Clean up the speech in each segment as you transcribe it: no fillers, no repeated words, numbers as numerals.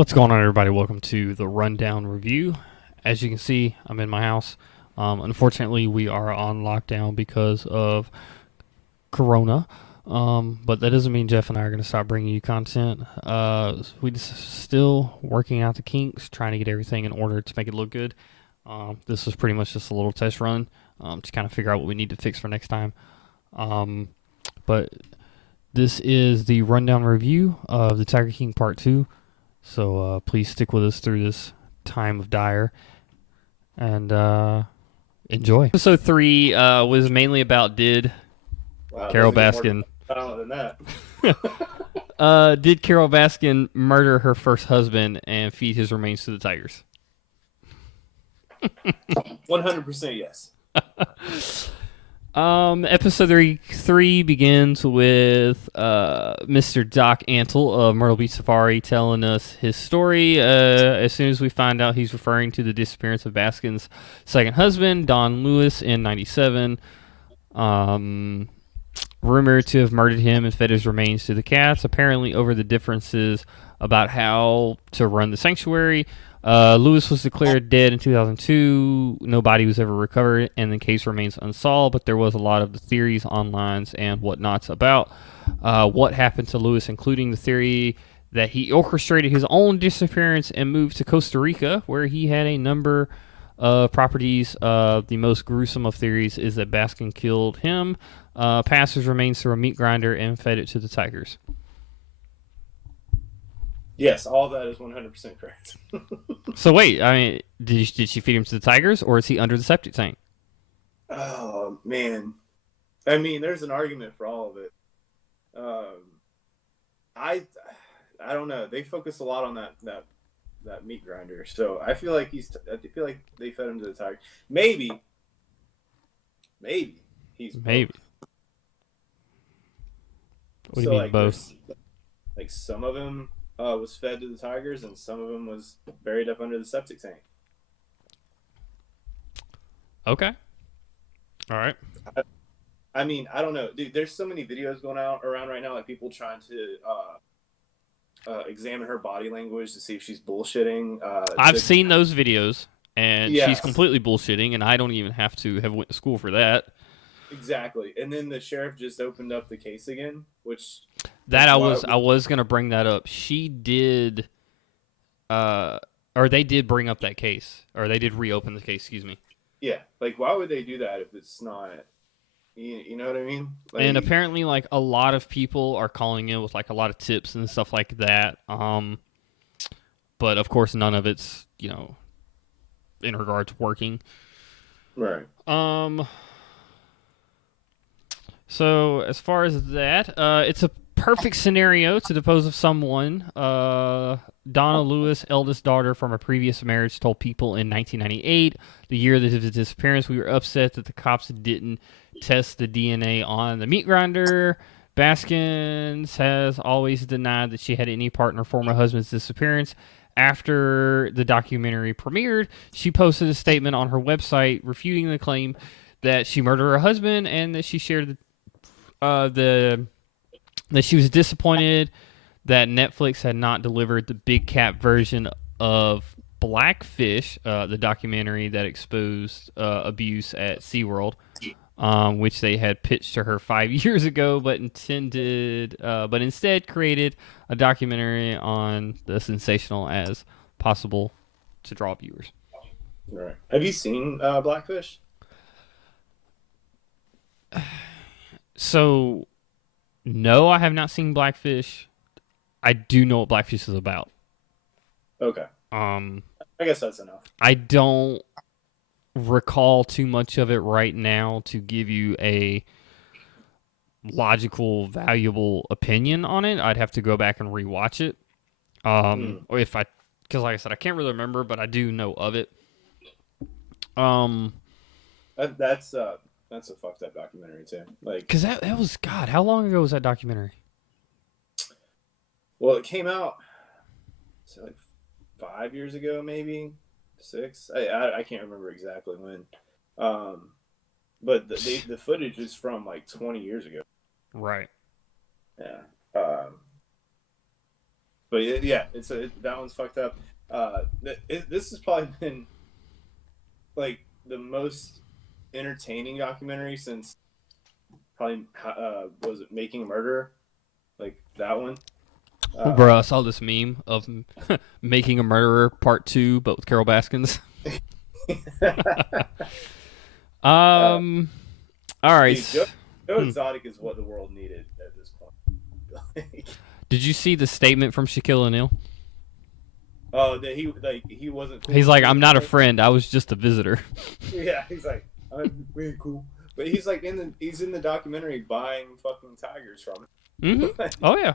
What's going on, everybody? Welcome to the Rundown Review. As you can see, I'm in my house. Unfortunately, we are on lockdown because of Corona. But that doesn't mean Jeff and I are going to stop bringing you content. We just still working out the kinks, trying to get everything in order to make it look good. This was pretty much just a little test run to kind of figure out what we need to fix for next time. But this is the Rundown Review of the Tiger King Part 2. So please stick with us through this time of dire and enjoy. Episode 3 was mainly about Wow, it Carol doesn't get more Baskin violent than that. did Carol Baskin murder her first husband and feed his remains to the tigers? 100% yes. Episode 3 begins with Mr. Doc Antle of Myrtle Beach Safari telling us his story. As soon as we find out he's referring to the disappearance of Baskin's second husband, Don Lewis, in 97. Rumored to have murdered him and fed his remains to the cats, apparently over the differences about how to run the sanctuary. Lewis was declared dead in 2002. No body was ever recovered, and the case remains unsolved. But there was a lot of the theories online and whatnots about what happened to Lewis, including the theory that he orchestrated his own disappearance and moved to Costa Rica, where he had a number of properties. The most gruesome of theories is that Baskin killed him, passed his remains through a meat grinder, and fed it to the tigers. Yes, all that is 100% correct. So wait, I mean, did she feed him to the tigers, or is he under the septic tank? Oh, man. I mean, there's an argument for all of it. Um, I I don't know. They focus a lot on that meat grinder. So I feel like I feel like they fed him to the tiger. Maybe he's Maybe. both. What do you So mean like both? like some of him was fed to the tigers and some of him was buried up under the septic tank. Okay. All right. I mean, I don't know, dude. There's so many videos going out around right now, like people trying to examine her body language to see if she's bullshitting. I've seen those videos, and Yeah, she's completely bullshitting, and I don't even have to have went to school for that. exactly. And then the sheriff just opened up the case again, which That like why? I was gonna bring that up. She did, or they did bring up that case, or they did reopen the case. Excuse me. Yeah, like why would they do that if it's not? You know what I mean? And Like, apparently, like a lot of people are calling in with like a lot of tips and stuff like that. But of course, none of it's in regard to working. right? Um, so as far as that, it's a perfect scenario to dispose of someone. Donna Lewis, eldest daughter from a previous marriage, told People in 1998, the year of his disappearance, we were upset that the cops didn't test the DNA on the meat grinder. Baskins has always denied that she had any part in her former husband's disappearance. After the documentary premiered, she posted a statement on her website refuting the claim that she murdered her husband and that she shared the that she was disappointed that Netflix had not delivered the big cat version of Blackfish, the documentary that exposed abuse at SeaWorld, which they had pitched to her 5 years ago, but instead created a documentary on the sensational as possible to draw viewers. Right. Have you seen Blackfish? So, no, I have not seen Blackfish. I do know what Blackfish is about. Okay, Um, I guess that's enough. I don't recall too much of it right now to give you a logical, valuable opinion on it. I'd have to go back and rewatch it. Mm. Or if I, because like I said, I can't really remember, but I do know of it. Um, That's a fucked up documentary too. Like, because that was God. How long ago was that documentary? well, it came out so like 5 years ago, maybe 6. I can't remember exactly when. Um, but the footage is from like 20 years ago. Right. Yeah. But yeah, that one's fucked up. This has probably been like the most entertaining documentary since probably was it Making a Murderer, like that one. Bro, I saw this meme of Making a Murderer Part 2, but with Carol Baskins. All right. Dude, Joe Exotic is what the world needed at this point. Did you see the statement from Shaquille O'Neal? Oh, that he wasn't cool. He's like, I'm not a friend. I was just a visitor. Yeah, he's like, I'm very cool. But he's like he's in the documentary buying fucking tigers from it. Oh yeah.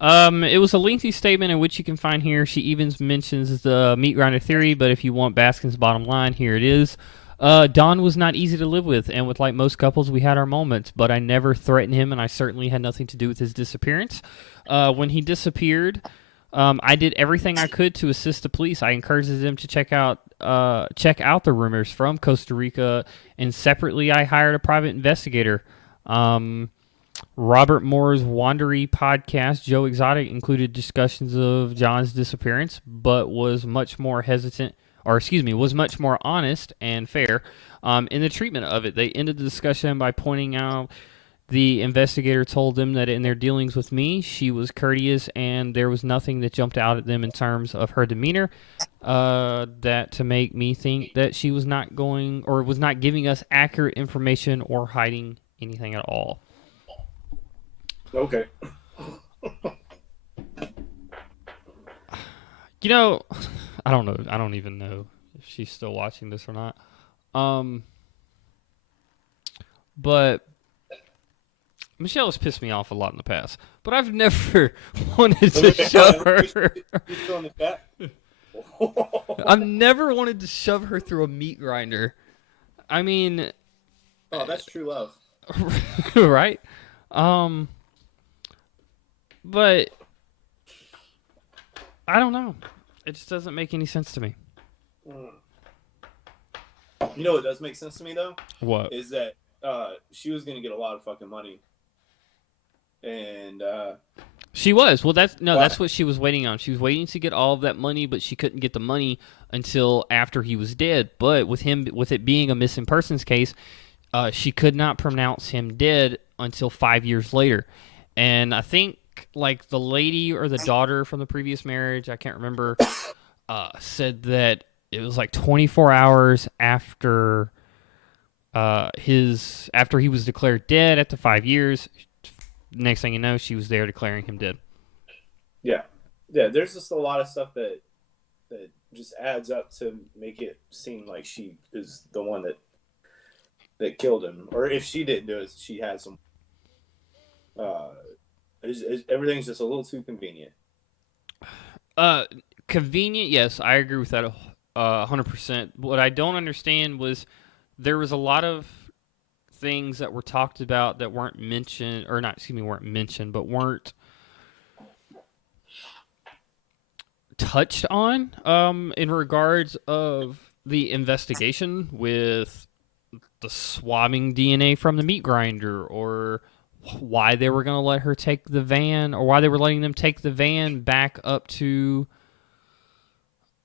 It was a lengthy statement in which you can find here. She even mentions the meat grinder theory, but if you want Baskin's bottom line, here it is. Don was not easy to live with, and with like most couples, we had our moments, but I never threatened him, and I certainly had nothing to do with his disappearance. When he disappeared, I did everything I could to assist the police. I encouraged them to check out the rumors from Costa Rica, and separately, I hired a private investigator. Robert Moore's Wandery podcast, Joe Exotic, included discussions of John's disappearance, but was much more honest and fair in the treatment of it. They ended the discussion by pointing out the investigator told them that in their dealings with me, she was courteous and there was nothing that jumped out at them in terms of her demeanor that to make me think that she was not giving us accurate information or hiding anything at all. Okay. You know, I don't know. I don't even know if she's still watching this or not. But Michelle has pissed me off a lot in the past. But I've never wanted to shove her. You still in the chat? I've never wanted to shove her through a meat grinder. I mean, oh, that's true love, right? But I don't know. It just doesn't make any sense to me. You know what does make sense to me though? What? Is that she was gonna get a lot of fucking money, and she was. Well, that's what she was waiting on. She was waiting to get all of that money, but she couldn't get the money until after he was dead. But with it being a missing persons case, she could not pronounce him dead until 5 years later. And I think like the lady or the daughter from the previous marriage, I can't remember, said that it was like 24 hours after he was declared dead after 5 years. Next thing you know, she was there declaring him dead. Yeah. There's just a lot of stuff that just adds up to make it seem like she is the one that killed him, or if she didn't do it, she had some. Everything's just a little too convenient. Convenient, yes, I agree with that 100%. What I don't understand was there was a lot of things that were talked about that weren't mentioned, but weren't touched on in regards of the investigation with the swabbing DNA from the meat grinder, or why they were going to let her take the van, or why they were letting them take the van back up to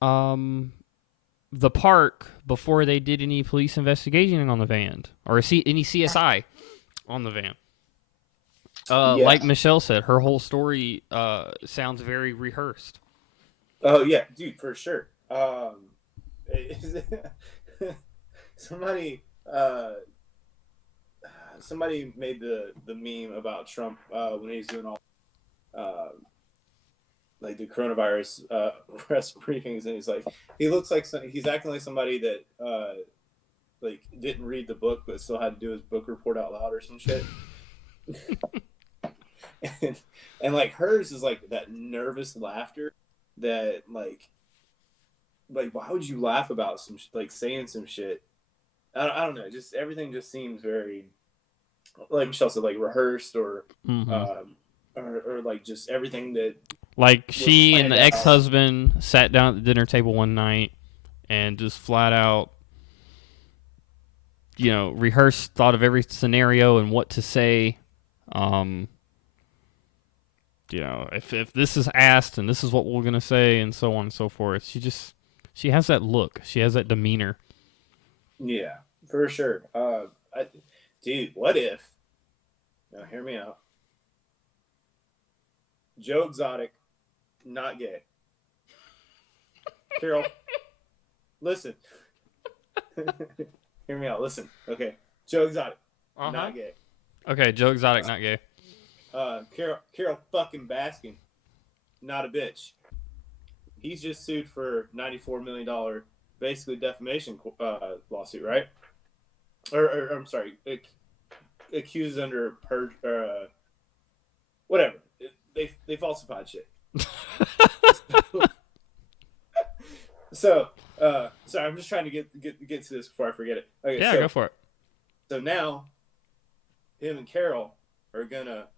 the park before they did any police investigation on the van, or any CSI on the van. Like Michelle said, her whole story sounds very rehearsed. Oh yeah, dude, for sure. Somebody made the meme about Trump when he's doing all like the coronavirus press briefings, and he's like, he's acting like somebody that like didn't read the book but still had to do his book report out loud or some shit. and like hers is like that nervous laughter that like why would you laugh about some like saying some shit? I don't know, just everything just seems very, like Michelle said, like rehearsed, or or like just everything that, like, she and the ex-husband sat down at the dinner table one night and just flat out, rehearsed, thought of every scenario and what to say. if this is asked and this is what we're gonna say and so on and so forth, she has that look, she has that demeanor. Yeah, for sure. Dude, what if? Now, hear me out. Joe Exotic, not gay. Carol, listen. Hear me out. Listen. Okay. Joe Exotic, not gay. Okay, Joe Exotic, not gay. Carol fucking Baskin, not a bitch. He's just sued for $94 million, basically defamation lawsuit, right? Or I'm sorry, accused under whatever. They falsified shit. So, sorry, I'm just trying to get to this before I forget it. Okay, Yeah, so, go for it. So now, him and Carol are gonna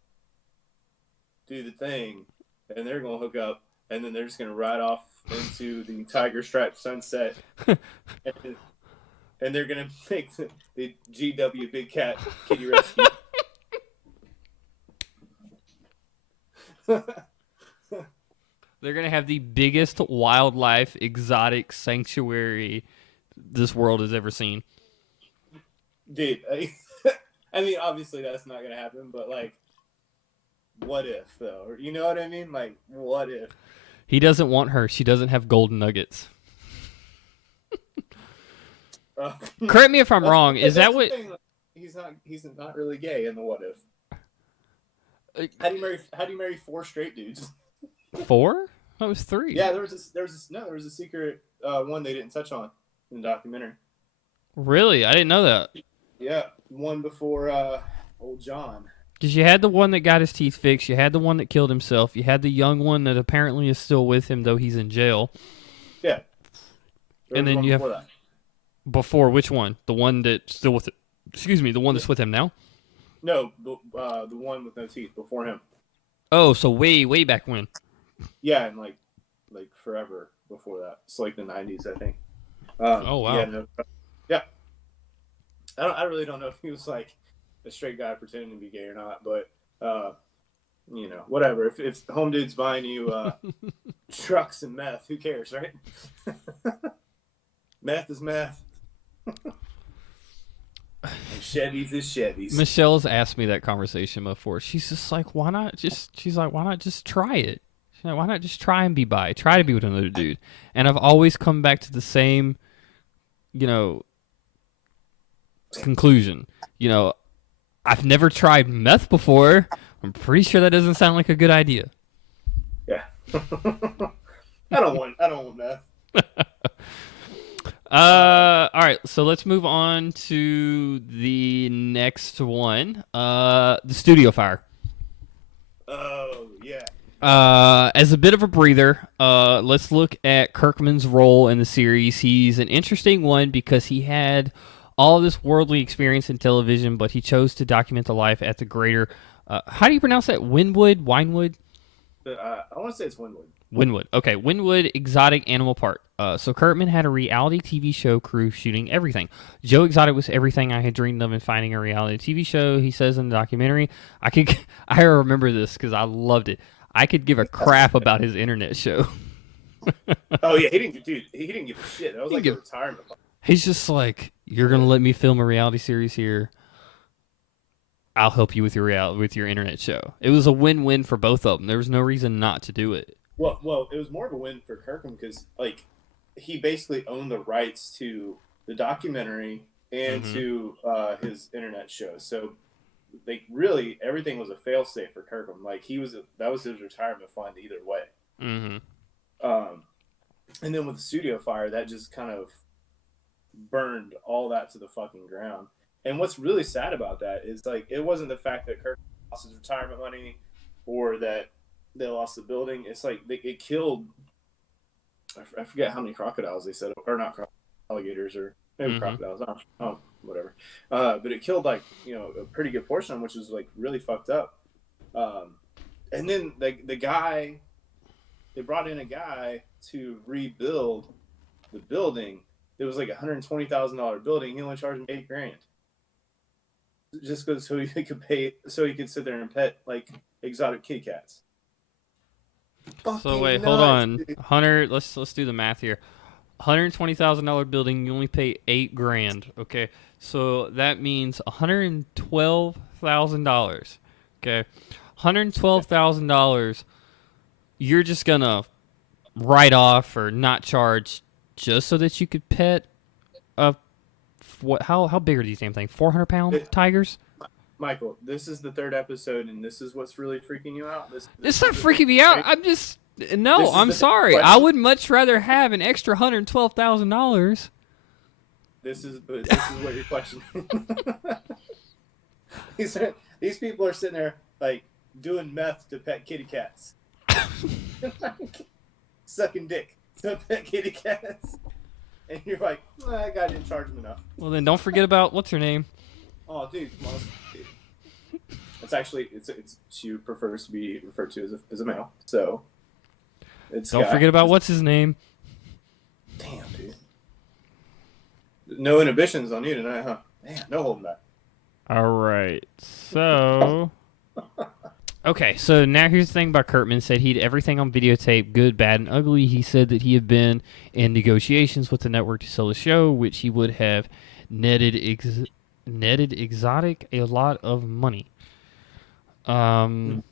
do the thing, and they're gonna hook up, and then they're just gonna ride off into the tiger striped sunset, and they're gonna make the GW Big Cat Kitty Rescue. They're gonna have the biggest wildlife exotic sanctuary this world has ever seen. Dude, I mean, obviously that's not gonna happen, but like, what if though? You know what I mean? Like, what if? He doesn't want her. She doesn't have golden nuggets. Correct me if I'm wrong. Is that what? He's not really gay in the what if. How do you marry 4 straight dudes? 4? That was 3. Yeah, there was a secret one they didn't touch on in the documentary. Really? I didn't know that. Yeah, one before old John. Because you had the one that got his teeth fixed. You had the one that killed himself. You had the young one that apparently is still with him, though he's in jail. Yeah. And then you have that. Before which one? The one that's still with it. Excuse me, the one that's with him now. No, the one with no teeth before him. Oh, so way back when. Yeah, and like forever before that. It's like the 90s, I think. Oh wow. Yeah. I really don't know if he was like a straight guy pretending to be gay or not, but whatever. If home dude's buying you trucks and meth, who cares, right? Meth is meth. Chevys is Chevys. Michelle's asked me that conversation before. She's just like, why not just try it? She's like, why not just try and be bi? Try to be with another dude. And I've always come back to the same, conclusion. I've never tried meth before. I'm pretty sure that doesn't sound like a good idea. Yeah. I don't want meth. All right, so let's move on to the next one. The studio fire. Oh, yeah. As a bit of a breather, let's look at Kirkman's role in the series. He's an interesting one because he had all of this worldly experience in television, but he chose to document the life at the greater... how do you pronounce that? Winewood? I want to say it's Wynwood. Wynwood. Okay, Wynwood Exotic Animal Park. So Kirkman had a reality TV show crew shooting everything. Joe Exotic was everything I had dreamed of in finding a reality TV show, he says in the documentary. I remember this because I loved it. I could give a crap about his internet show. Oh, yeah, he didn't give a shit. That was like a retirement. He's just like, you're going to let me film a reality series here? I'll help you with your internet show. It was a win-win for both of them. There was no reason not to do it. Well, it was more of a win for Kirkman because, like, he basically owned the rights to the documentary and to his internet show. So, really, everything was a fail-safe for Kirkman. Like, that was his retirement fund either way. Mm-hmm. And then with the studio fire, that just kind of burned all that to the fucking ground. And what's really sad about that is, like, it wasn't the fact that Kirkman lost his retirement money or that they lost the building. It's like it killed. I forget how many crocodiles they said, or not alligators, or maybe crocodiles. Whatever. But it killed a pretty good portion of them, which was like really fucked up. And then the guy, they brought in a guy to rebuild the building. It was like $120,000 building. He only charged him $8,000. Just so he could sit there and pet like exotic kitty cats. So wait, Fucking hold nuts, on, dude. Hunter. Let's do the math here. $120,000 building, you only pay $8,000. Okay, so that means $112,000. Okay, $112,000. You're just gonna write off or not charge just so that you could pet a what? How big are these damn things? 400-pound Th- tigers? Michael, this is the third episode, and this is what's really freaking you out. This It's not is the thing. freaking me out. I'm just no. This is I'm the thing. sorry. I would much rather have an extra $112,000. This is what your question. These people are sitting there like doing meth to pet kitty cats, sucking dick to pet kitty cats, and you're like, that guy didn't charge him enough. Well, then don't forget about what's her name. Oh, dude, dude. It's actually it's she prefers to be referred to as a male, so it's Don't forget about what's his name. Damn, dude. No inhibitions on you tonight, huh? Man, no holding back. All right. So, okay. So now here's the thing about Kurtman. Said he had everything on videotape, good, bad, and ugly. He said that he had been in negotiations with the network to sell the show, which he would have netted Exotic a lot of money. And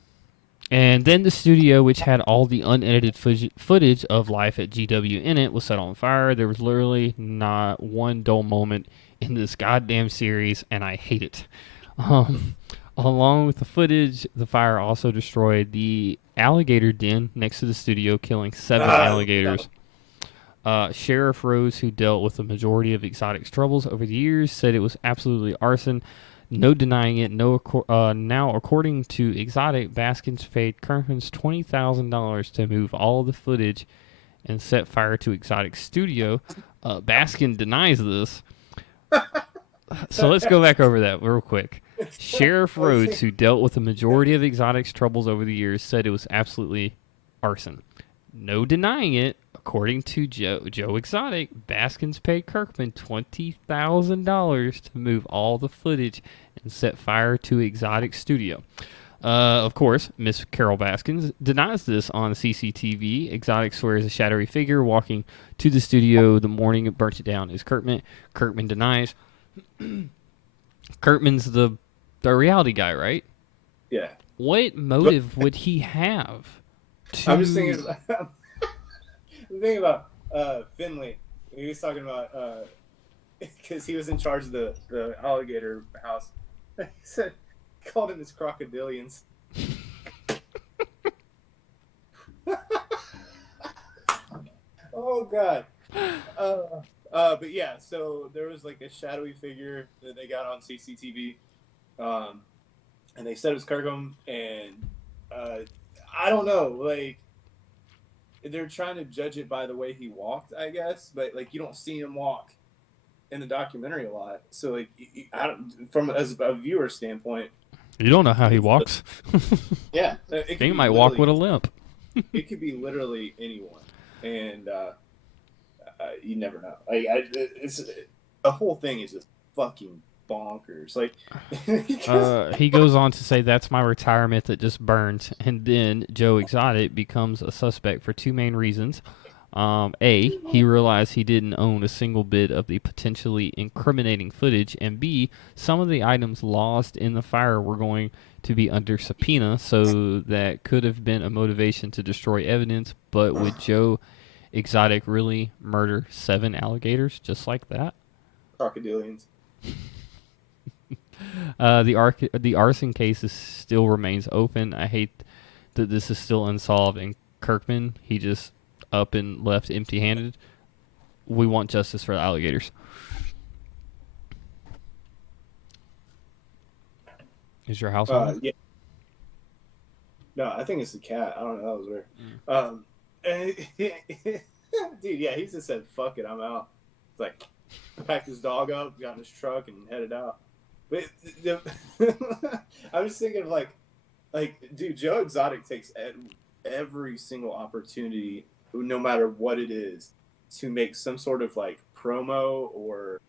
then the studio, which had all the unedited footage of life at GW in it, was set on fire. There was literally not one dull moment in this goddamn series, and I hate it. Along with the footage, the fire also destroyed the alligator den next to the studio, killing 7 alligators. Sheriff Rhodes, who dealt with the majority of Exotic's troubles over the years, said it was absolutely arson. No denying it. Now, according to Exotic, Baskins paid Kirkman's $20,000 to move all the footage and set fire to Exotic's studio. Baskin denies this. So let's go back over that real quick. Sheriff Rhodes, who dealt with the majority of Exotic's troubles over the years, said it was absolutely arson. No denying it. According to Joe Exotic, Baskins paid Kirkman $20,000 to move all the footage and set fire to Exotic Studio. Of course, Miss Carol Baskins denies this on CCTV. Exotic swears a shadowy figure walking to the studio the morning it burnt it down is Kirkman. Kirkman denies. Kirkman's the reality guy, right? Yeah. What motive would he have? I'm just thinking. The thing about Finley, he was talking about because he was in charge of the alligator house. He said, called him his crocodilians. Oh God. But yeah, so there was like a shadowy figure that they got on CCTV, and they said it was Kirkham, and I don't know, like. They're trying to judge it by the way he walked, I guess, but like you don't see him walk in the documentary a lot. So like, I don't, from as a viewer standpoint, You don't know how he walks. yeah, He might walk with a limp. It could be literally anyone, and you never know. It's the whole thing is just fucking bonkers. Like, He goes on to say that's my retirement that just burned, and then Joe Exotic becomes a suspect for 2 main reasons. A, he realized he didn't own a single bit of the potentially incriminating footage, and B, some of the items lost in the fire were going to be under subpoena, so that could have been a motivation to destroy evidence. But would Joe Exotic really murder 7 alligators just like that? crocodilians. The arson case still remains open. I hate that this is still unsolved. And Kirkman, he just up and left empty-handed. We want justice for the alligators. Is your house on? Yeah. No, I think it's the cat. I don't know. That was weird. And dude, yeah, he just said, "Fuck it, I'm out." It's like packed his dog up, got in his truck, and headed out. But I was thinking of like, dude, Joe Exotic takes every single opportunity, no matter what it is, to make some sort of like promo or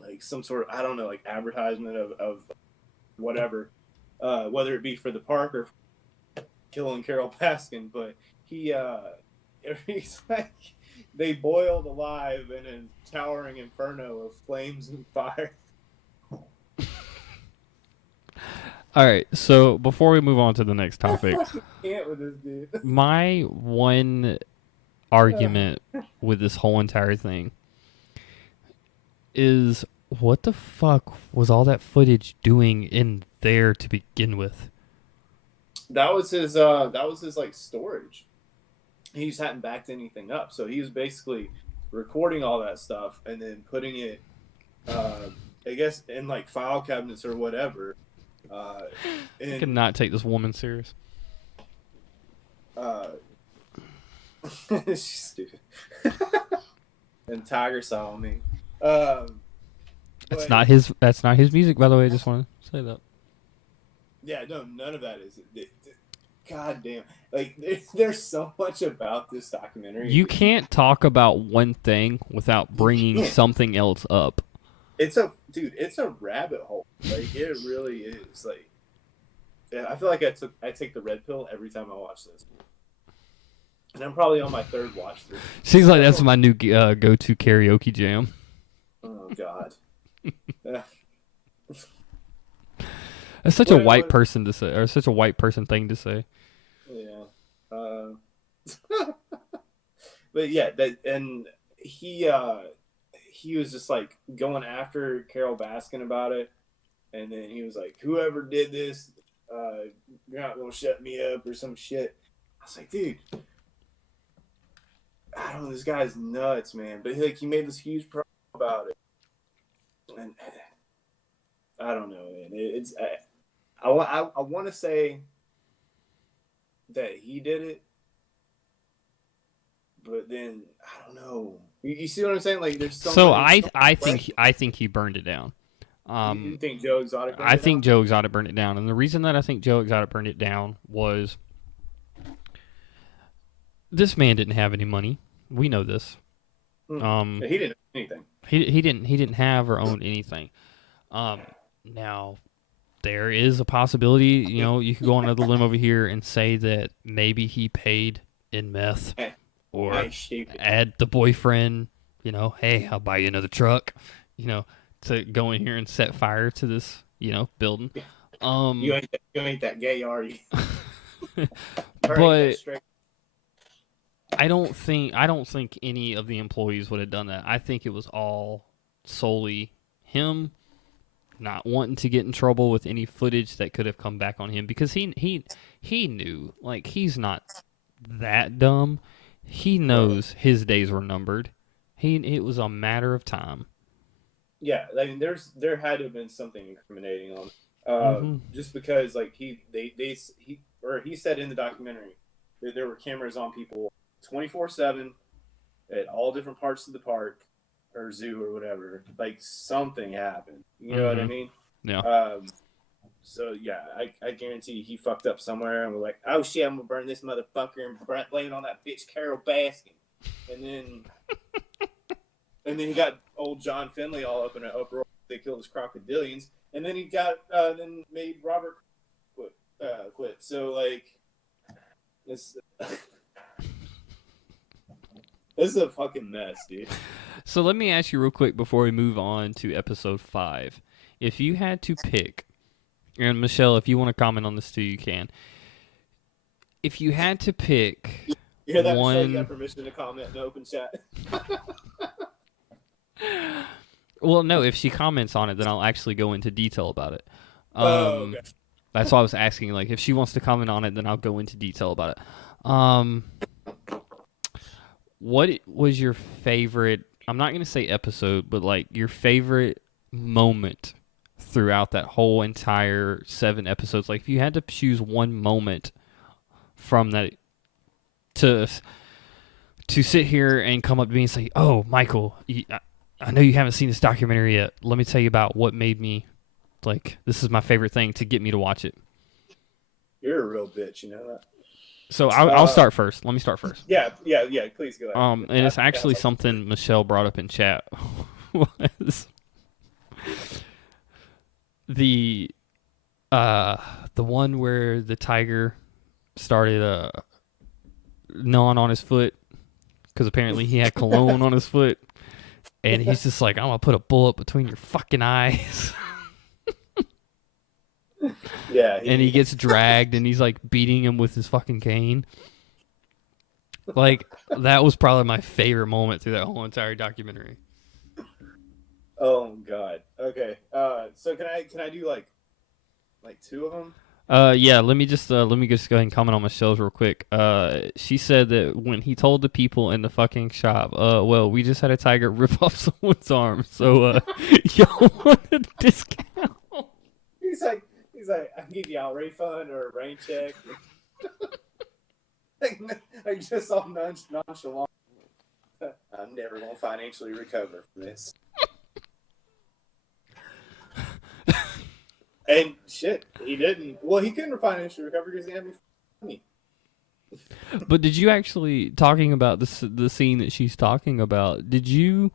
like some sort of, I don't know, like advertisement of whatever, whether it be for the park or killing Carol Baskin, but he's like they boiled alive in a towering inferno of flames and fire. All right, so before we move on to the next topic, I can't with this dude. my one argument with this whole entire thing is what the fuck was all that footage doing in there to begin with? That was his like storage. He just hadn't backed anything up, so he was basically recording all that stuff and then putting it, I guess, in like file cabinets or whatever. I could not take this woman serious. She's stupid. And Tiger saw me. That's not his. That's not his music, by the way. I just want to say that. Yeah, no, none of that is. God damn! Like, there's so much about this documentary. You can't talk about one thing without bringing something else up. It's a rabbit hole. Like, it really is. Like, yeah, I feel like I take the red pill every time I watch this, and I'm probably on my third watch through. Seems like that's my new go-to karaoke jam. Oh God. That's such a white person to say, or such a white person thing to say. Yeah. But yeah, and he was just like going after Carol Baskin about it, and then he was like, "Whoever did this, you're not gonna shut me up" or some shit. I was like, dude, I don't know, this guy's nuts, man. But he made this huge problem about it, and I don't know, man. I want to say that he did it, but then I don't know. You see what I'm saying? Like, there's so I think he burned it down. You think Joe Exotic? I think Joe Exotic burned it down, and the reason that I think Joe Exotic burned it down was this man didn't have any money. We know this. He didn't own anything. He didn't have or own anything. Now, there is a possibility, you could go on another limb over here and say that maybe he paid in meth or add the boyfriend, hey, I'll buy you another truck, to go in here and set fire to this, building. You ain't that gay, are you? But I don't think any of the employees would have done that. I think it was all solely him not wanting to get in trouble with any footage that could have come back on him, because he knew, like, he's not that dumb. He knows his days were numbered. It was a matter of time. Yeah, I mean, there had to have been something incriminating on just because, like, he said in the documentary that there were cameras on people 24/7 at all different parts of the park or zoo or whatever. Like, something happened. You know what I mean? Yeah. So yeah, I guarantee he fucked up somewhere and was like, "Oh shit, I'm gonna burn this motherfucker and blame it on that bitch Carol Baskin," and then he got old John Finley all up in an uproar. They killed his crocodilians, and then he got then made Robert quit. So like, this is a fucking mess, dude. So let me ask you real quick before we move on to episode 5. If you had to pick, and Michelle, if you want to comment on this too, you can. If you had to pick You hear that, one... Michelle? You got permission to comment in the open chat. Well, no, if she comments on it, then I'll actually go into detail about it. Okay. That's why I was asking, like, if she wants to comment on it, then I'll go into detail about it. What was your favorite, I'm not going to say episode, but, like, your favorite moment throughout that whole entire 7 episodes? Like, if you had to choose one moment from that to sit here and come up to me and say, "Oh, Michael, I know you haven't seen this documentary yet. Let me tell you about what made me, like, this is my favorite thing to get me to watch it." You're a real bitch, you know that. So I'll start first. Let me start first. Yeah. Please go ahead. And it's actually something Michelle brought up in chat. Was the one where the tiger started gnawing on his foot because apparently he had cologne on his foot, and he's just like, "I'm gonna put a bullet between your fucking eyes." Yeah, And he gets dragged, and he's like beating him with his fucking cane. Like, that was probably my favorite moment through that whole entire documentary. Oh God. Okay. So can I do like two of them? Yeah, let me just go ahead and comment on Michelle's real quick. She said that when he told the people in the fucking shop, well, we just had a tiger rip off someone's arm, so y'all want a discount? He's like, I can give you a refund or a rain check. like just all nonchalant. I'm never gonna financially recover from this. And shit, he didn't. Well, he couldn't financially recover because he had any money. But did you actually, talking about the scene that she's talking about? Did you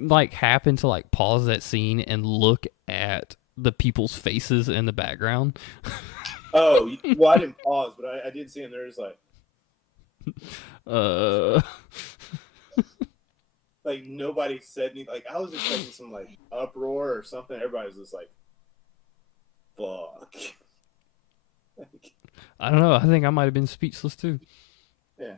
like happen to like pause that scene and look at the people's faces in the background? Oh, well, I didn't pause, but I did see him. There was like nobody said anything. Like I was expecting some like uproar or something. Everybody was just like, "Fuck." Like, I don't know. I think I might have been speechless too. yeah.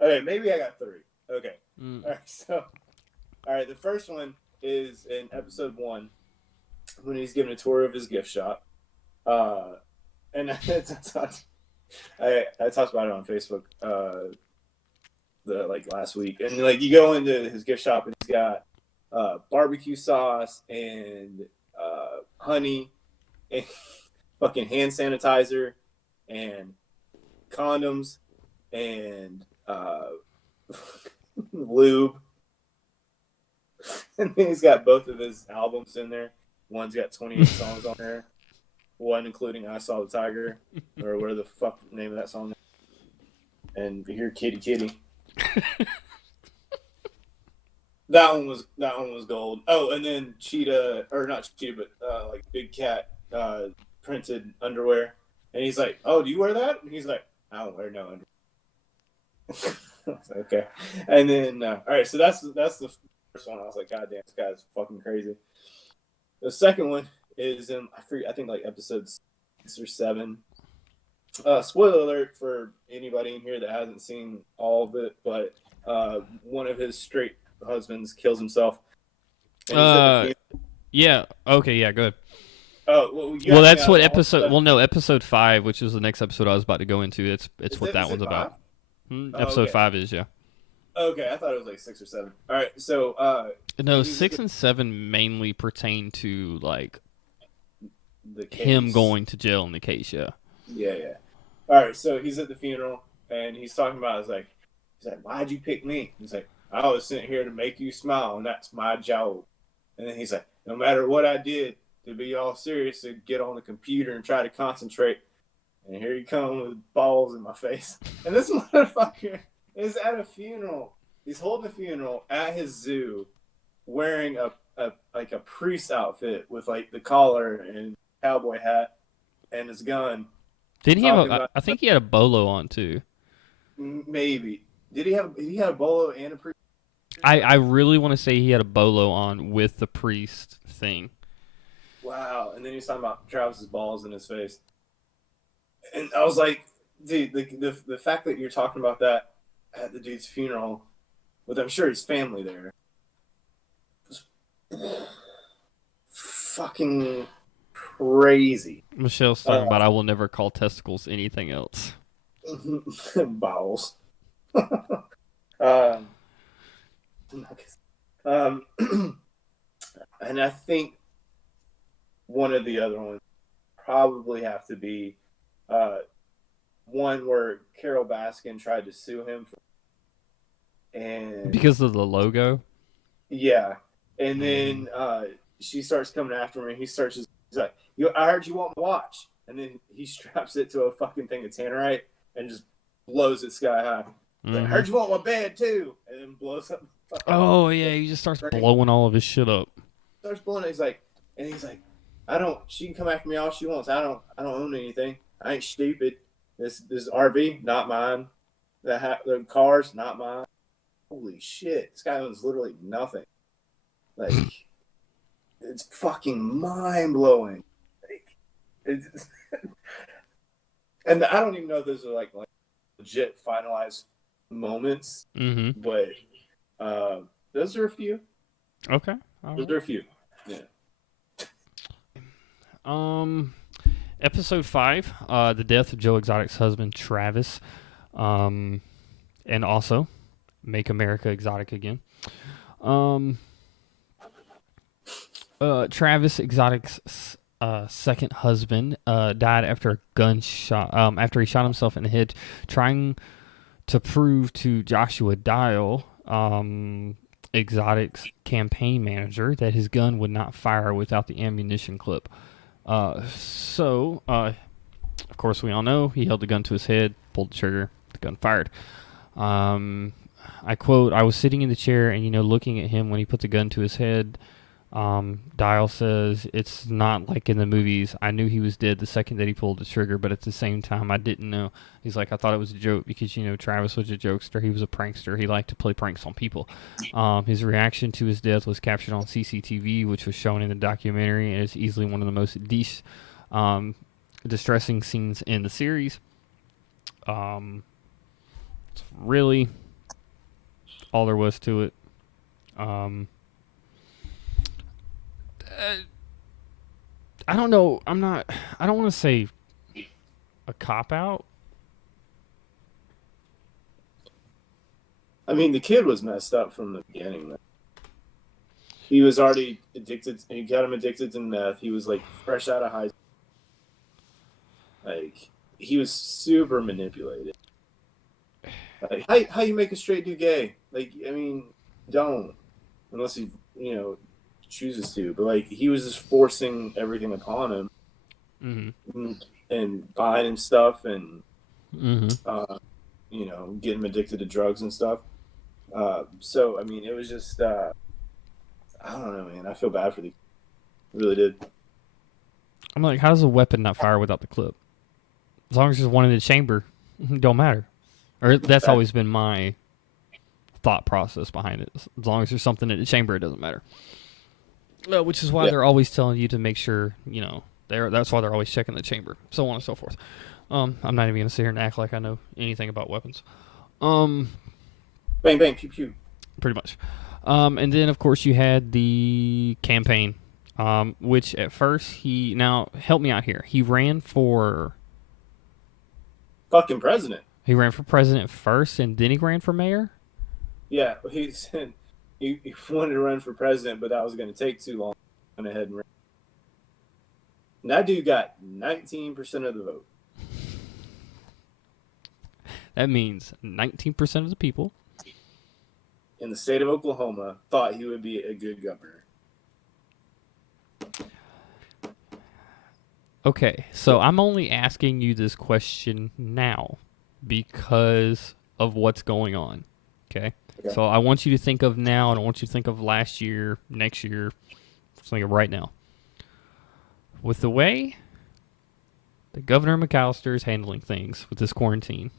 Okay, maybe I got three. Okay. Mm. All right. The first one is in episode 1 when he's giving a tour of his gift shop. And I talked about it on Facebook last week. And like you go into his gift shop and he's got barbecue sauce and honey and fucking hand sanitizer and condoms and lube. And then he's got both of his albums in there. One's got 28 songs on there. One including I Saw the Tiger, or whatever the fuck the name of that song is. And you hear Kitty Kitty. That one was gold. Oh, and then Cheetah, or not Cheetah, but like Big Cat printed underwear. And he's like, "Oh, do you wear that?" And he's like, "I don't wear no underwear." Okay. And then all right, so that's the first one. I was like, "God damn, this guy's fucking crazy." The second one is in I think like episode 6 or 7. Spoiler alert for anybody in here that hasn't seen all of it, but one of his straight husbands kills himself. Yeah. Okay. Yeah. Good. Oh well, that's what episode. Well, no, episode 5, which is the next episode I was about to go into. It's what that one's about. Episode 5 is, yeah. Okay, I thought it was like 6 or 7. All right, so no, 6 and 7 mainly pertain to like the case. Him going to jail in the case. Yeah. Yeah. All right, so he's at the funeral and he's talking about he's like, "Why'd you pick me?" He's like, "I was sent here to make you smile, and that's my job." And then he's like, "No matter what I did to be all serious and get on the computer and try to concentrate, and here you come with balls in my face." And this motherfucker is at a funeral. He's holding a funeral at his zoo, wearing a priest outfit with like the collar and cowboy hat and his gun. Didn't he have I think he had a bolo on too. Maybe. Did he have a bolo and a priest? I really want to say he had a bolo on with the priest thing. Wow. And then he's talking about Travis's balls in his face. And I was like, dude, the fact that you're talking about that at the dude's funeral, with I'm sure his family there, was fucking crazy. Michelle's talking about I will never call testicles anything else. Bowels. And I think one of the other ones probably have to be one where Carol Baskin tried to sue him and because of the logo. Yeah, and then she starts coming after him, and he's like, "I heard you want my watch," and then he straps it to a fucking thing of tannerite and just blows it sky high. Mm-hmm. Like, "I heard you want my bed too," and then blows up. Oh yeah, he just starts blowing all of his shit up. Starts blowing it. He's like, She can come after me all she wants. I don't own anything. I ain't stupid. This RV not mine. The car's not mine. Holy shit! This guy owns literally nothing. Like, it's fucking mind blowing. Like, and I don't even know if those are like legit finalized moments, Mm-hmm. but those are a few. Okay. All Those right. are a few. Yeah. Episode 5, the death of Joe Exotic's husband Travis, and also Make America Exotic Again. Travis Exotic's second husband died after a gunshot. After he shot himself in the head, trying to prove to Joshua Dial, Exotic's campaign manager, that his gun would not fire without the ammunition clip. Of course, we all know he held the gun to his head, pulled the trigger, the gun fired. I quote, I was sitting in the chair and, looking at him when he put the gun to his head. Dial says, it's not like in the movies. I knew he was dead the second that he pulled the trigger, but at the same time, I didn't know. He's like, I thought it was a joke because, Travis was a jokester. He was a prankster. He liked to play pranks on people. His reaction to his death was captured on CCTV, which was shown in the documentary, and it's easily one of the most distressing scenes in the series. It's really all there was to it. I don't know. I don't want to say a cop out. I mean, the kid was messed up from the beginning. He was already addicted. He got him addicted to meth. He was like fresh out of high school. Like, he was super manipulated. Like, how you make a straight dude gay? Like, I mean, don't, unless he chooses to. But like, he was just forcing everything upon him, and buying him stuff, and getting him addicted to drugs and stuff. So I mean, it was just I don't know, man. I feel bad for the. I really did. I'm like, how does a weapon not fire without the clip? As long as there's one in the chamber, it don't matter. Or that's always been my thought process behind it. As long as there's something in the chamber, it doesn't matter. Which is why they're always telling you to make sure, that's why they're always checking the chamber, so on and so forth. I'm not even going to sit here and act like I know anything about weapons. Bang, bang, pew, pew. Pretty much. And then, of course, you had the campaign, which at first now, help me out here. He ran for... fucking president. He ran for president first, and then he ran for mayor? Yeah, he said he wanted to run for president, but that was going to take too long. Went ahead and ran. And that dude got 19% of the vote. That means 19% of the people in the state of Oklahoma thought he would be a good governor. Okay, so I'm only asking you this question now because of what's going on. Okay? So I want you to think of now, and I want you to think of last year, next year, think of right now. With the way that Governor McAllister is handling things with this quarantine,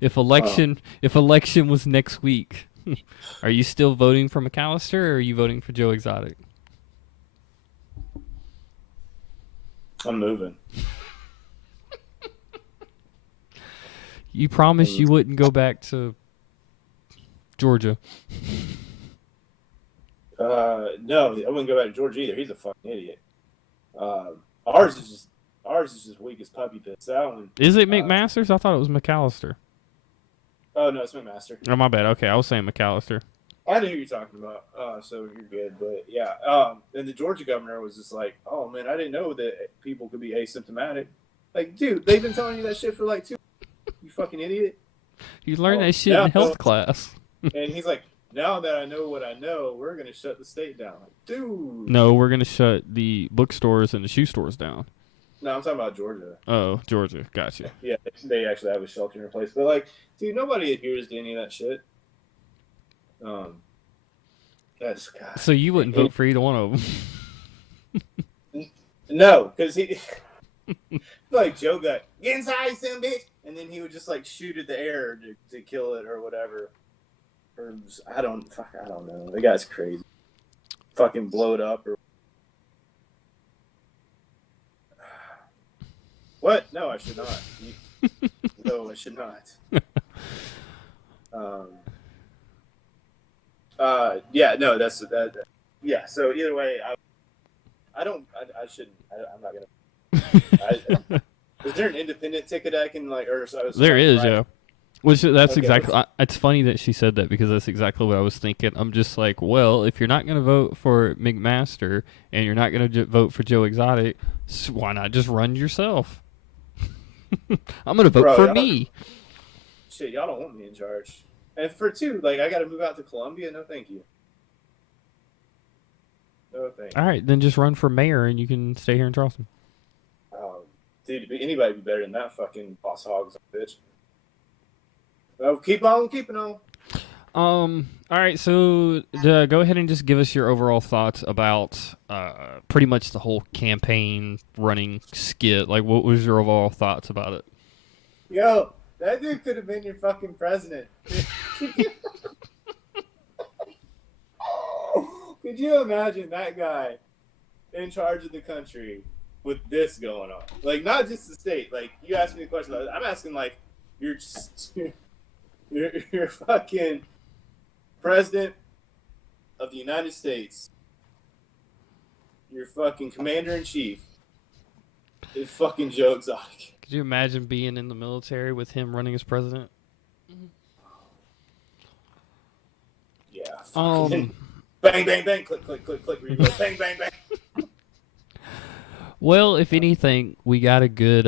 if election was next week, are you still voting for McAllister, or are you voting for Joe Exotic? I'm moving. You promised you wouldn't go back to Georgia. No, I wouldn't go back to Georgia either. He's a fucking idiot. Ours is just weak as puppy piss. That one. Is it McMaster's? I thought it was McAllister. Oh no, it's McMaster. Oh, my bad. Okay, I was saying McAllister. I knew who you're talking about. So you're good. But yeah, and the Georgia governor was just like, oh man, I didn't know that people could be asymptomatic. Like, dude, they've been telling you that shit for like 2 You fucking idiot. You learned that shit in health class. And he's like, now that I know what I know, we're going to shut the state down. Like, dude. No, we're going to shut the bookstores and the shoe stores down. No, I'm talking about Georgia. Oh, Georgia. Gotcha. Yeah, they actually have a shelter in place. But, like, dude, nobody adheres to any of that shit. So you wouldn't vote for either one of them? No, because he like Joe got get inside, son bitch, and then he would just like shoot at the air to kill it or whatever. Or I don't know. The guy's crazy. Fucking blow it up or what? No, I should not. No, I should not. Um. Yeah. No. That's that. Yeah. So either way, I don't. I shouldn't. I'm not gonna. Is there an independent ticket I can like, or There is, right? yeah. Which that's Okay, exactly. It's funny that she said that because that's exactly what I was thinking. I'm just like, well, if you're not going to vote for McMaster and you're not going to vote for Joe Exotic, why not just run yourself? I'm going to vote Bro, for me. Shit, y'all don't want me in charge. And for two, like I got to move out to Columbia. No, thank you. No, thank you. All right, then just run for mayor and you can stay here in Charleston. Dude, anybody be better than that fucking boss hog bitch. Oh, keep on keeping on. All right, so go ahead and just give us your overall thoughts about pretty much the whole campaign running skit. Like, what was your overall thoughts about it? Yo, that dude could have been your fucking president. Could you imagine that guy in charge of the country with this going on? Like, not just the state. Like, you asked me a question. I'm asking, like, you're fucking president of the United States. Your fucking commander-in-chief is fucking Joe Exotic. Could you imagine being in the military with him running as president? Yeah. Bang, bang, bang. Click, click, click, click. Reload. Bang, bang, bang. Well, if anything, we got a good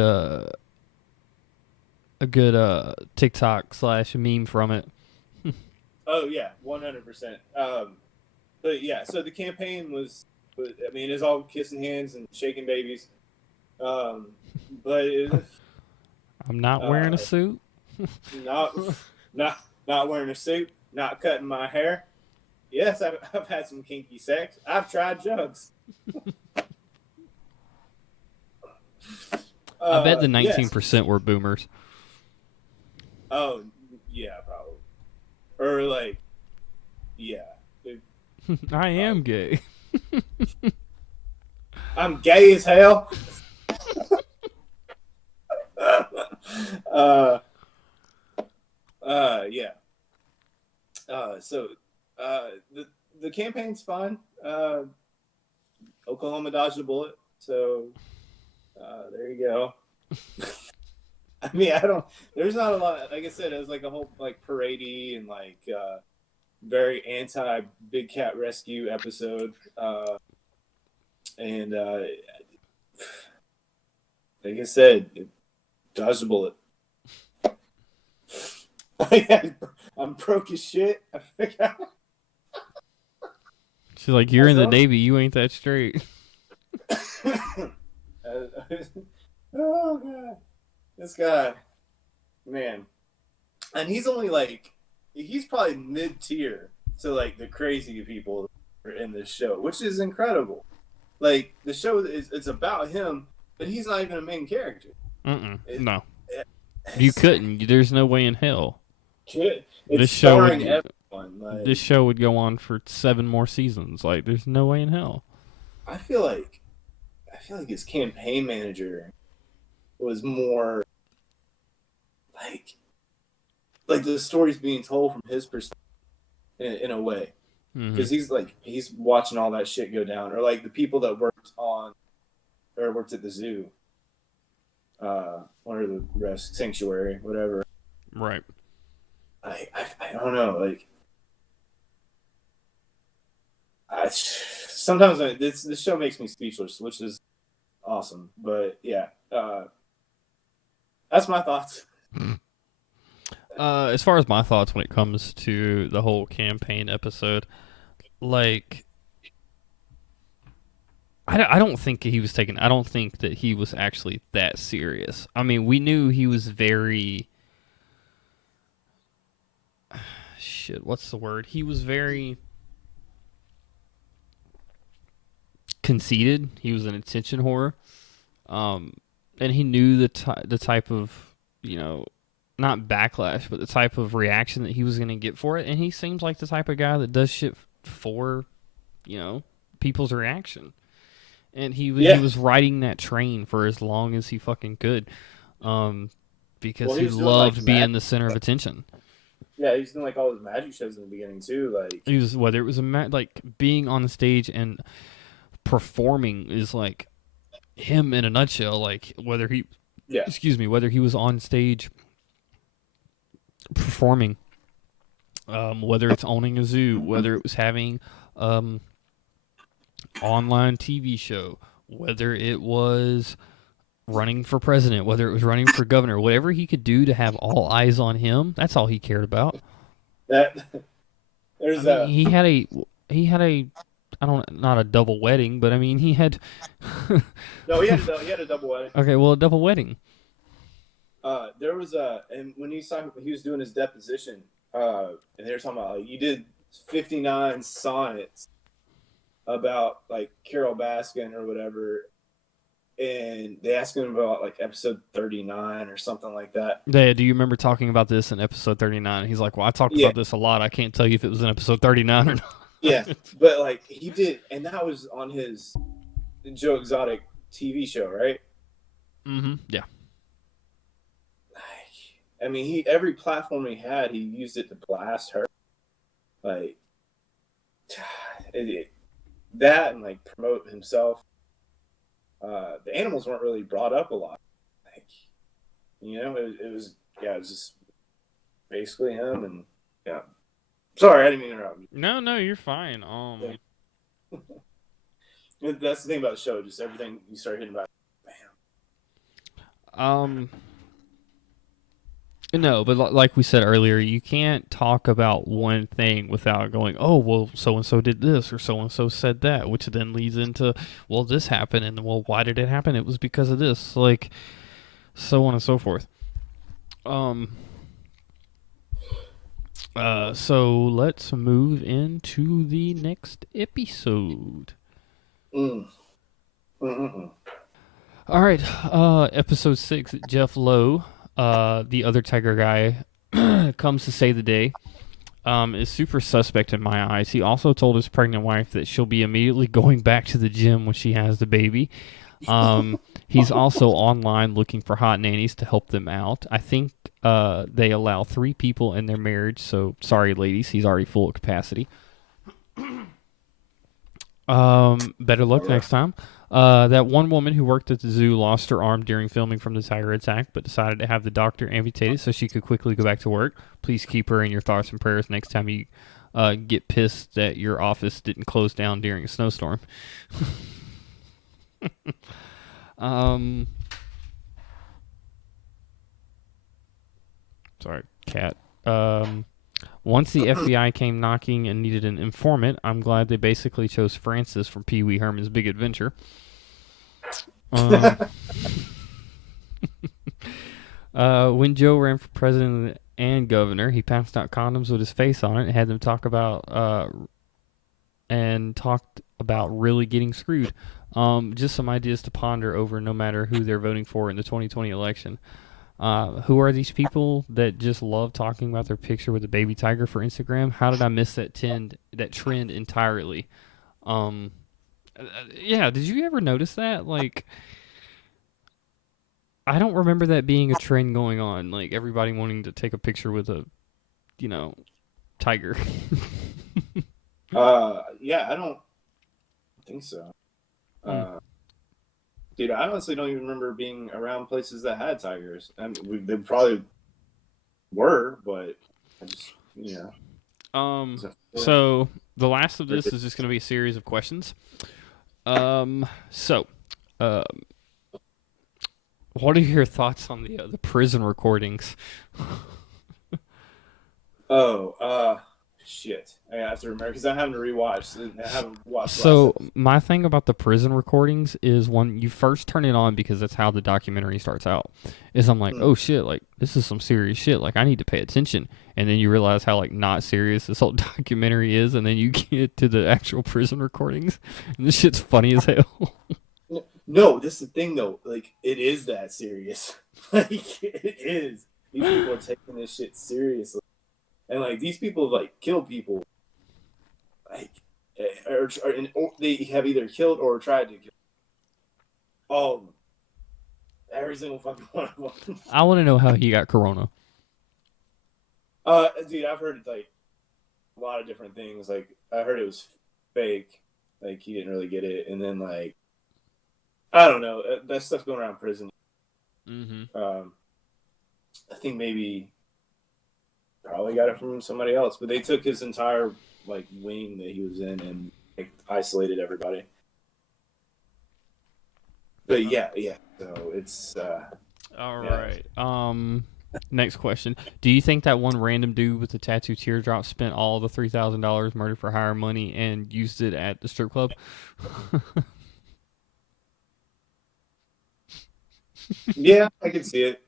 TikTok / meme from it. Oh yeah, 100%. But yeah, so the campaign was I mean, it's all kissing hands and shaking babies. But I'm not wearing a suit. not wearing a suit, not cutting my hair. Yes, I've had some kinky sex. I've tried drugs. I bet the 19% were boomers. Oh yeah, probably. Or like, yeah. I am gay. I'm gay as hell. Yeah. So the campaign's fine. Oklahoma dodged a bullet, so there you go. I mean, there's not a lot. Like I said, it was like a whole like paradey and like very anti big cat rescue episode, and like I said, it dodged a bullet. I'm broke as shit. She's like, you're in the Navy. You ain't that straight. Oh god, this guy, man, and he's only like he's probably mid tier to like the crazy people in this show, which is incredible. Like the show it's about him, but he's not even a main character. No, you couldn't. There's no way in hell. It's this show would, everyone. Like, this show would go on for 7 more seasons. Like, there's no way in hell. I feel like his campaign manager was more like the story's being told from his perspective in a way, because he's watching all that shit go down, or like the people that worked at the zoo, or the rest sanctuary, whatever. Right. I don't know, like sometimes this show makes me speechless, which is awesome. But yeah, that's my thoughts. As far as my thoughts when it comes to the whole campaign episode, like, I don't think he was taking. I don't think that he was actually that serious. I mean, we knew he was very. Shit, what's the word? He was very. conceited. He was an attention whore. And he knew the type of, not backlash, but the type of reaction that he was going to get for it. And he seems like the type of guy that does shit for, people's reaction. And he was riding that train for as long as he fucking could, because he loved being the center of attention. Yeah, he was doing like all his magic shows in the beginning too. Like he was, whether it was like being on the stage and performing is like him in a nutshell. Like whether he was on stage performing, whether it's owning a zoo, whether it was having online TV show, whether it was running for president, whether it was running for governor, whatever he could do to have all eyes on him, that's all he cared about. He had a not a double wedding, but I mean he had no, he had a double wedding. Okay, well, a double wedding. There was and when he was doing his deposition, and they were talking about like you did 59 sonnets about like Carol Baskin or whatever, and they asked him about like episode 39 or something like that. Yeah, do you remember talking about this in episode 39? He's like, well, I talked about this a lot. I can't tell you if it was in episode 39 or not. Yeah, but like he did, and that was on his Joe Exotic TV show, right? Mm-hmm. Yeah. I mean, every platform he had, he used it to blast her. Like that, and like promote himself. The animals weren't really brought up a lot. Like, it was just basically him, and yeah. Sorry, I didn't mean to interrupt you. No, you're fine. That's the thing about the show, just everything you start hitting about. Bam. No, but like we said earlier, you can't talk about one thing without going, oh, well, so-and-so did this, or so-and-so said that, which then leads into, well, this happened, and, well, why did it happen? It was because of this, like, so on and so forth. So let's move into the next episode. Mm. All right, episode 6, Jeff Lowe, the other Tiger guy, comes to save the day, is super suspect in my eyes. He also told his pregnant wife that she'll be immediately going back to the gym when she has the baby. He's also online looking for hot nannies to help them out. I think they allow 3 people in their marriage, so sorry, ladies, he's already full of capacity. Better luck next time. That one woman who worked at the zoo lost her arm during filming from the tiger attack, but decided to have the doctor amputated so she could quickly go back to work. Please keep her in your thoughts and prayers next time you get pissed that your office didn't close down during a snowstorm. Sorry, cat. Once the FBI came knocking and needed an informant, I'm glad they basically chose Francis from Pee Wee Herman's Big Adventure. When Joe ran for president and governor, he passed out condoms with his face on it and had them talked about really getting screwed. Just some ideas to ponder over no matter who they're voting for in the 2020 election. Who are these people that just love talking about their picture with a baby tiger for Instagram? How did I miss that trend entirely? Yeah, did you ever notice that? Like, I don't remember that being a trend going on. Like, everybody wanting to take a picture with a, tiger. Yeah, I don't think so. Dude, I honestly don't even remember being around places that had tigers. I mean, they probably were, but I just, So the last of this is just going to be a series of questions. What are your thoughts on the prison recordings? Shit, I have to remember because I'm having to rewatch. I haven't watched. So my thing about the prison recordings is when you first turn it on, because that's how the documentary starts out, is I'm like, oh shit, like this is some serious shit, like I need to pay attention. And then you realize how like not serious this whole documentary is, and then you get to the actual prison recordings and this shit's funny as hell. No, this is the thing though. Like, it is that serious. Like, it is. These people are taking this shit seriously, and like these people like kill people, like, or they have either killed or tried to kill. All of them. Every single fucking one of them. I want to know how he got corona. Dude, I've heard like a lot of different things. Like, I heard it was fake. Like, he didn't really get it, and then like, I don't know. That stuff's going around prison. Mm-hmm. I think maybe probably got it from somebody else, but they took his entire like wing that he was in and like isolated everybody. But yeah. So it's All yeah. right. Next question. Do you think that one random dude with the tattoo teardrop spent all the $3,000 murder for hire money and used it at the strip club? Yeah, I can see it.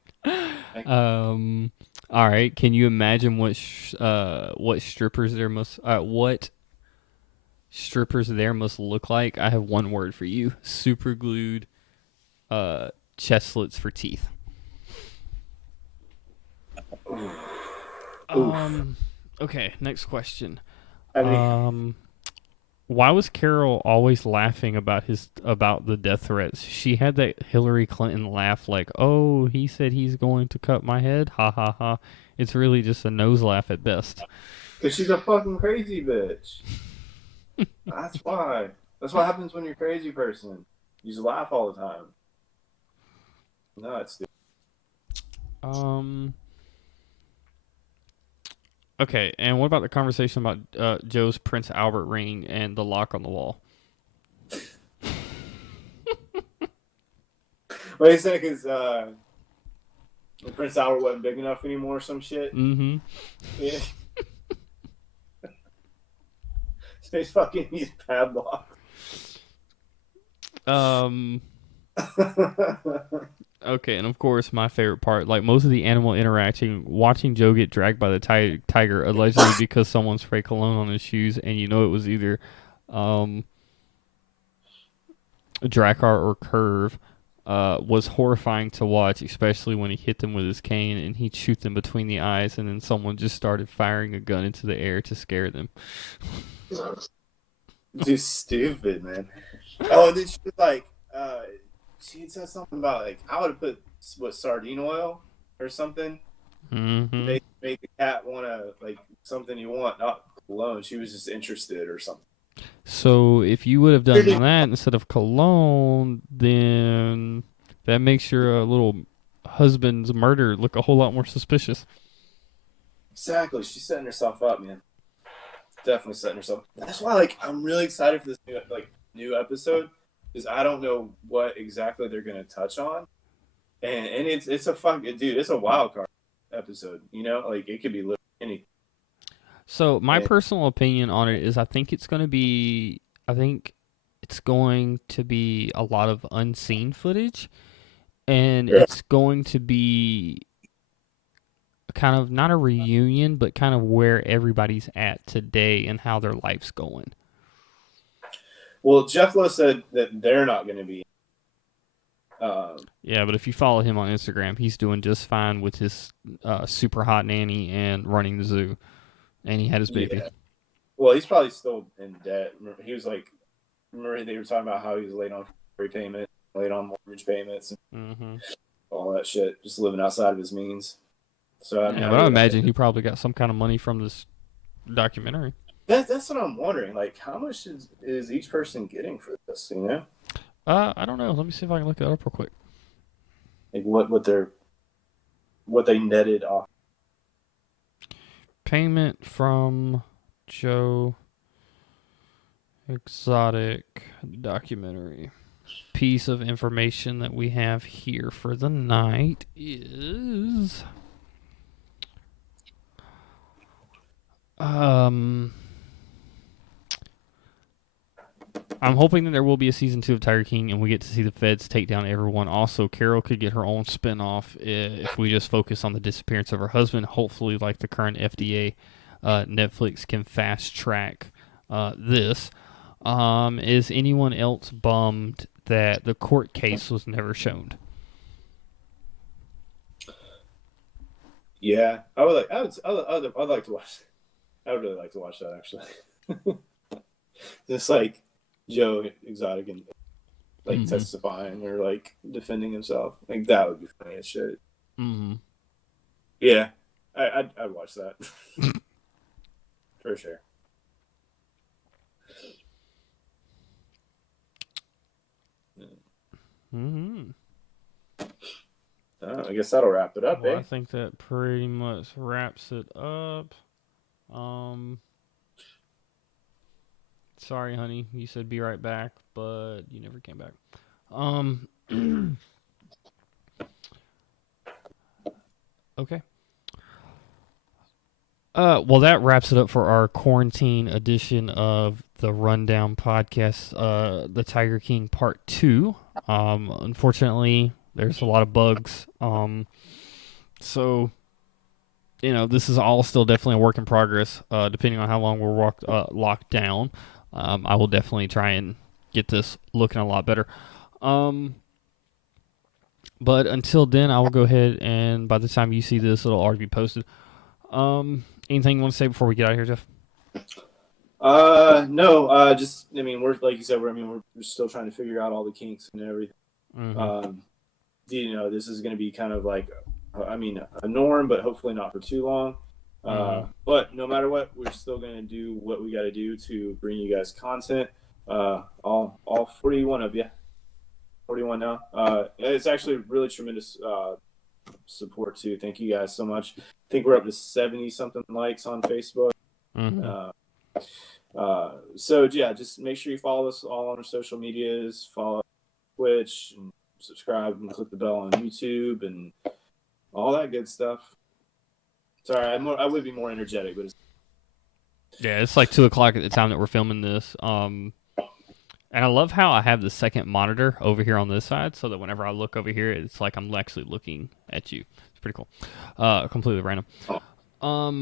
All right. Can you imagine what strippers there must look like? I have one word for you: super glued, chestlets for teeth. Okay. Next question. I mean, Why was Carol always laughing about the death threats? She had that Hillary Clinton laugh, like, "Oh, he said he's going to cut my head." Ha ha ha. It's really just a nose laugh at best. because she's a fucking crazy bitch. That's why. That's what happens when you're a crazy person. You just laugh all the time. Nuts, dude. Okay, and what about the conversation about Joe's Prince Albert ring and the lock on the wall? What he said, because Prince Albert wasn't big enough anymore or some shit. Mm-hmm. Yeah. So he's fucking used padlock. Okay, and of course, my favorite part, like most of the animal interaction, watching Joe get dragged by the tiger, allegedly because someone sprayed cologne on his shoes, and you know it was either Drakkar or Curve, was horrifying to watch, especially when he hit them with his cane and he'd shoot them between the eyes, and then someone just started firing a gun into the air to scare them. Dude, stupid, man. Oh, and then she was like, she had said something about like, I would have put sardine oil or something. Mm-hmm. Make the cat want to like something you want, not cologne. She was just interested or something. So if you would have done that instead of cologne, then that makes your little husband's murder look a whole lot more suspicious. Exactly, she's setting herself up, man. Definitely setting herself. That's why, like, I'm really excited for this new episode, because I don't know what exactly they're gonna touch on, and it's a fucking dude. It's a wild card episode. You know, like it could be literally anything. So my personal opinion on it is I think it's going to be a lot of unseen footage, and it's going to be kind of not a reunion, but kind of where everybody's at today and how their life's going. Well, Jeff Lowe said that they're not going to be. Yeah, but if you follow him on Instagram, he's doing just fine with his super hot nanny and running the zoo. And he had his baby. Yeah. Well, he's probably still in debt. He was like, remember they were talking about how he was late on repayment, late on mortgage payments, and all that shit, just living outside of his means. So I mean, yeah, but I imagine he probably got some kind of money from this documentary. That's what I'm wondering. Like, how much is each person getting for this? You know? I don't know. Let me see if I can look that up real quick. Like what they netted off. Payment from Joe Exotic documentary. Piece of information that we have here for the night is I'm hoping that there will be a season 2 of Tiger King, and we get to see the feds take down everyone. Also, Carol could get her own spinoff if we just focus on the disappearance of her husband. Hopefully, like the current FDA, Netflix can fast track this. Is anyone else bummed that the court case was never shown? Yeah, I would like. I'd like to watch. I would really like to watch that actually. Just like Joe Exotic and like testifying or like defending himself. Like that would be funny as shit. Mm-hmm. Yeah, I'd watch that for sure. Mm-hmm. I guess that'll wrap it up, Well, eh? I think that pretty much wraps it up. Sorry, honey. You said be right back, but you never came back. Okay. Well, that wraps it up for our quarantine edition of the Rundown podcast, the Tiger King Part 2. Unfortunately, there's a lot of bugs. So, this is all still definitely a work in progress, depending on how long we're locked down. I will definitely try and get this looking a lot better. But until then, I will go ahead and by the time you see this, it'll already be posted. Anything you want to say before we get out of here, Jeff? No. Just we're like you said, we're still trying to figure out all the kinks and everything. Mm-hmm. This is going to be kind of like, a norm, but hopefully not for too long. But no matter what, we're still going to do what we got to do to bring you guys content. All 41 of you, 41 now. It's actually really tremendous support too. Thank you guys so much. I think we're up to 70 something likes on Facebook. Mm-hmm. So yeah, just make sure you follow us all on our social medias, follow Twitch, and subscribe and click the bell on YouTube and all that good stuff. Sorry, I would be more energetic, but it's like 2:00 at the time that we're filming this. And I love how I have the second monitor over here on this side, so that whenever I look over here, it's like I'm actually looking at you. It's pretty cool. Completely random. All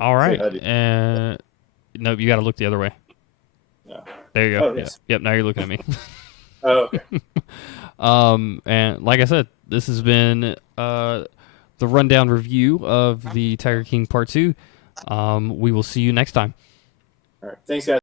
right. Nope, you got to look the other way. Yeah. There you go. Oh, yes. Yep. Now you're looking at me. Oh, okay. And like I said, this has been the rundown review of the Tiger King Part 2. We will see you next time. All right. Thanks, guys.